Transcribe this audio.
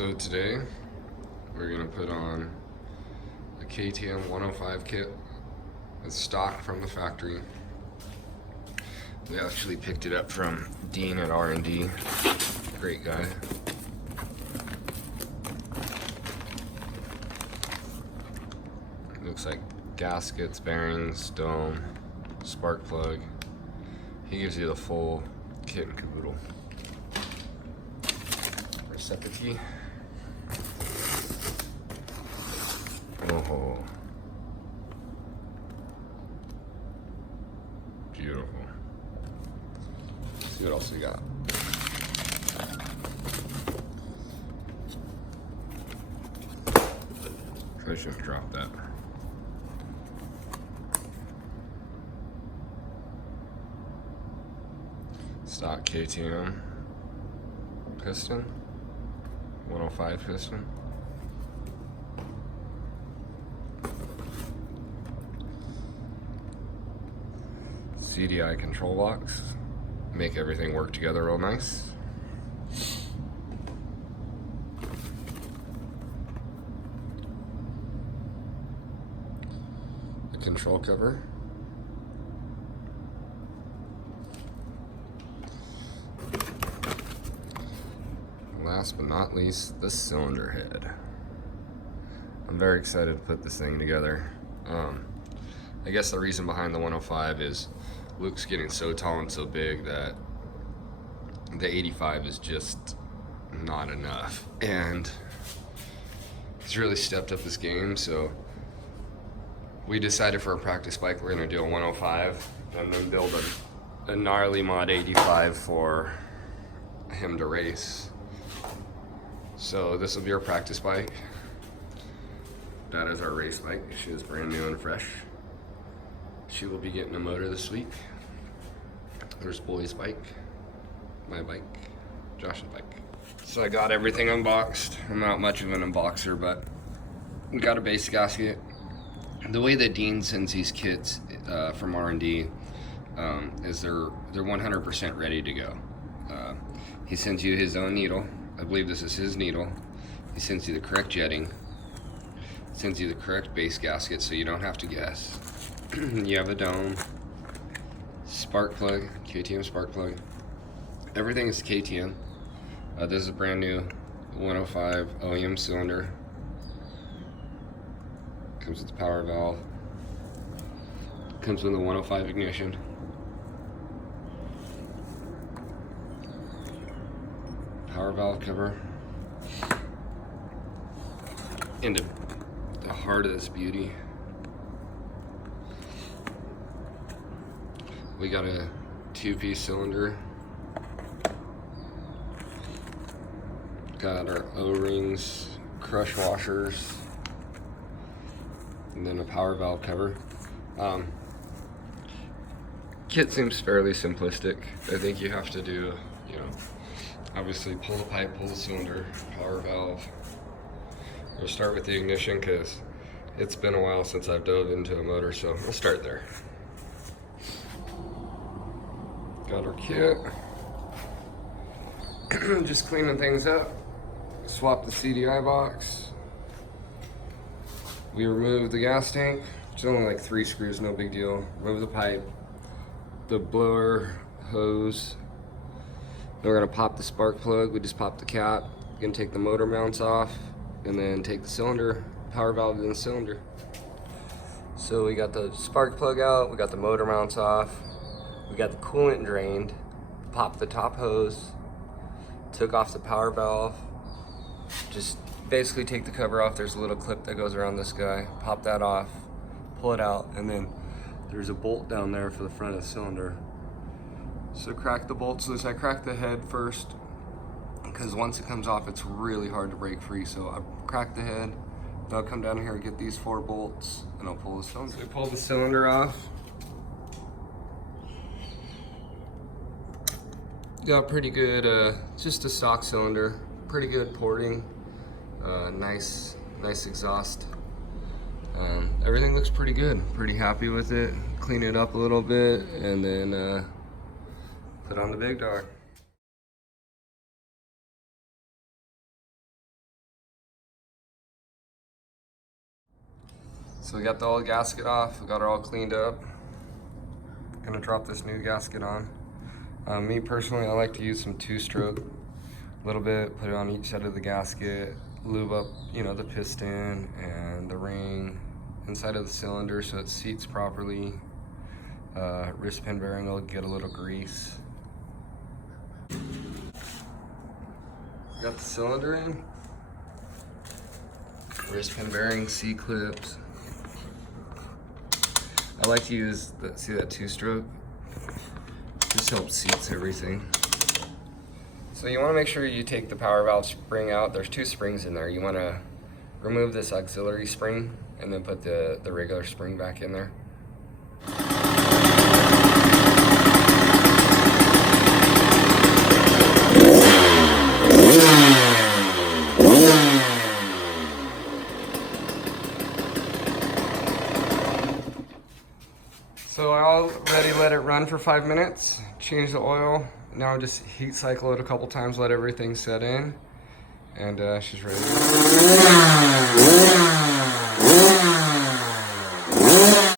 So today we're gonna put on a KTM 105 kit. It's stock from the factory. We actually picked it up from Dean at R&D. Great guy. Looks like gaskets, bearings, dome, spark plug. He gives you the full kit and caboodle. Recipe. Oh, beautiful. Let's see what else we got. I shouldn't drop that. Stock KTM piston, 105 piston. CDI control box, make everything work together real nice. A control cover. Last but not least, the cylinder head. I'm very excited to put this thing together. I guess the reason behind the 105 is Luke's getting so tall and so big that the 85 is just not enough. And he's really stepped up his game, so we decided for a practice bike we're gonna do a 105 and then build a gnarly mod 85 for him to race. So this will be our practice bike. That is our race bike. She is brand new and fresh. She will be getting a motor this week. There's Bully's bike, my bike, Josh's bike. So I got everything unboxed. I'm not much of an unboxer, but we got a base gasket. The way that Dean sends these kits from R&D is they're 100% ready to go. He sends you his own needle. I believe this is his needle. He sends you the correct jetting. Sends you the correct base gasket so you don't have to guess. You have a dome, spark plug, KTM spark plug. Everything is KTM. This is a brand new 105 OEM cylinder. Comes with the power valve. Comes with the 105 ignition. Power valve cover. Into the heart of this beauty, we got a 2-piece cylinder. Got our O-rings, crush washers, and then a power valve cover. Kit seems fairly simplistic. I think you have to do, obviously pull the pipe, pull the cylinder, power valve. We'll start with the ignition because it's been a while since I've dove into a motor, so we'll start there. Got our kit. Just cleaning things up. Swap the CDI box. We removed the gas tank. It's only like 3 screws, no big deal. Remove the pipe, the blower hose. Then we're gonna pop the spark plug. We just popped the cap. We're gonna take the motor mounts off and then take the cylinder, power valve in the cylinder. So we got the spark plug out, we got the motor mounts off, we got the coolant drained, popped the top hose, took off the power valve, just basically take the cover off. There's a little clip that goes around this guy, pop that off, pull it out, and then there's a bolt down there for the front of the cylinder. So crack the bolts loose. I cracked the head first because once it comes off it's really hard to break free. So I cracked the head, then I'll come down here and get these 4 bolts and I'll pull the cylinder. So I pull the cylinder off. Got pretty good, just a stock cylinder, pretty good porting, nice exhaust. Everything looks pretty good, pretty happy with it. Clean it up a little bit and then put on the big dog. So we got the old gasket off, we got it all cleaned up. Gonna drop this new gasket on. Me personally, I like to use some 2-stroke, a little bit, put it on each side of the gasket, lube up, you know, the piston and the ring inside of the cylinder so it seats properly. Wrist pin bearing will get a little grease. Got the cylinder in. Wrist pin bearing, C-clips. I like to use, see that 2-stroke? Just helps seats everything. So you want to make sure you take the power valve spring out. There's 2 springs in there. You want to remove this auxiliary spring and then put the regular spring back in there. So I already let it run for 5 minutes, change the oil. Now just heat cycle it a couple times, let everything set in, and she's ready.